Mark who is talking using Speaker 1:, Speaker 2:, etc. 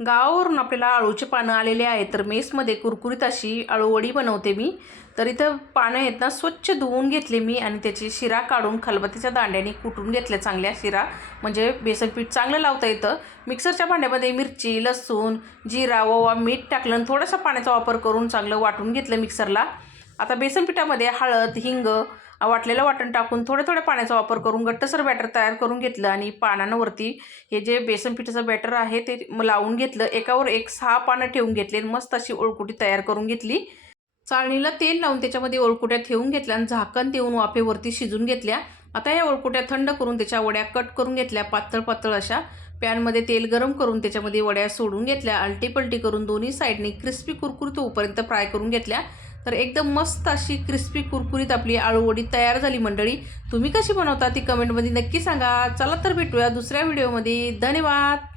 Speaker 1: गावावरून आपल्याला अळूचे पानं आलेले आहेत तर मेसमध्ये कुरकुरीत अशी अळूवडी बनवते मी. तर इथं पानं आहेत ना स्वच्छ धुवून घेतले मी आणि त्याची शिरा काढून खलबत्तीच्या दांड्याने कुटून घेतल्या चांगल्या शिरा. म्हणजे बेसन पीठ चांगलं लावता येतं. मिक्सरच्या भांड्यामध्ये मिरची लसूण जिरा ओवा मीठ टाकलं आणि थोडासा पाण्याचा वापर करून चांगलं वाटून घेतलं मिक्सरला. आता बेसन पिठामध्ये हळद हिंग वाटलेलं वाटण टाकून थोड्या थोड्या पाण्याचा वापर करून घट्टसर बॅटर तयार करून घेतलं आणि पानांवरती हे जे बेसन पिठाचं बॅटर आहे ते लावून घेतलं. एकावर एक सहा पानं ठेवून घेतले आणि मस्त अशी ओळकुटी तयार करून घेतली. चाळणीला तेल लावून त्याच्यामध्ये ओळकुट्या ठेवून घेतल्या आणि झाकण देऊन वाफेवरती शिजून घेतल्या. आता या ओळकुट्या थंड करून त्याच्या वड्या कट करून घेतल्या. पातळ पातळ अशा पॅनमध्ये तेल गरम करून त्याच्यामध्ये वड्या सोडून घेतल्या. आलटी पलटी करून दोन्ही साईडने क्रिस्पी कुरकुर तोपर्यंत फ्राय करून घेतल्या. तर एकदम मस्त अशी क्रिस्पी कुरकुरीत आपली आळूवडी तयार झाली मंडळी. तुम्ही कशी बनवता ती कमेंटमध्ये नक्की सांगा. चला तर भेटूया दुसऱ्या व्हिडिओमध्ये धन्यवाद!